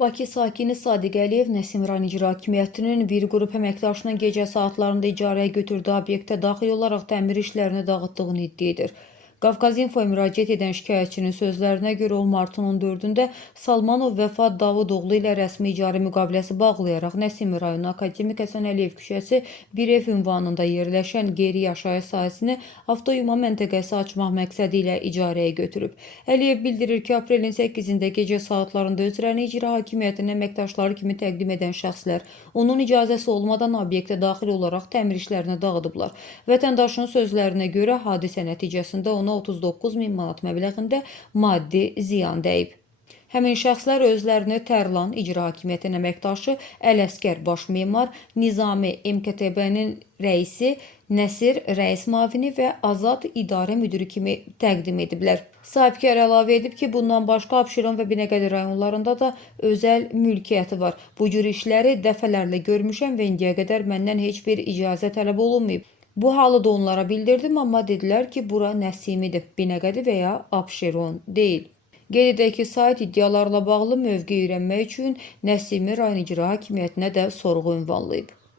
Bakı sakini Sadiq Əliyev Nəsim rayon İcra Hakimiyyətinin bir qrup əməkdaşının gecə saatlarında icarəyə götürdüyü obyektə daxil olaraq təmir işlərini dağıtdığını iddia edir. Qafqaz Infoya müraciət edən şikayətçinin sözlərinə görə o martın 14-də Salmanov Vəfa Davudoğlu ilə rəsmi icarə müqaviləsi bağlayaraq Nəsimi rayonu Akademik Həsən Əliyev küçəsi 1F ünvanında yerləşən qeyri-yaşayış sahəsini avtoyuma məntəqəsi açmaq məqsədi ilə icarəyə götürüb. Əliyev bildirir ki, aprelin 8-də gecə saatlarında özlərini icra hakimiyyətinin əməkdaşları kimi təqdim edən şəxslər onun icazəsi olmadan obyektə daxil olaraq təmir işlərini dağıdıblar. Vətəndaşın sözlərinə görə hadisə nəticəsində ona 39 min manat məbləğində maddi ziyan dəyib. Həmin şəxslər özlərini Tərlan İcra Hakimiyyətinin əməkdaşı Ələsgər baş memar, Nizami MKTB-nin rəisi, Nəsir rəis müavini və Azad idarə müdiri kimi təqdim ediblər. Sahibkar əlavə edib ki, bundan başqa Abşeron və Binəqədi rayonlarında da özəl mülkiyyəti var. Bu cür işləri dəfələrlə görmüşəm və indiyə qədər məndən heç bir icazə tələb olunmayıb. Bu halı da onlara bildirdim, amma dedilər ki, bura Nəsimidir, Binəqədi və ya Abşeron deyil. Qeyd edək ki, sayt iddialarla bağlı mövqe öyrənmək üçün Nəsimi rayon İcra Hakimiyyətinə də sorğu ünvanlayıb.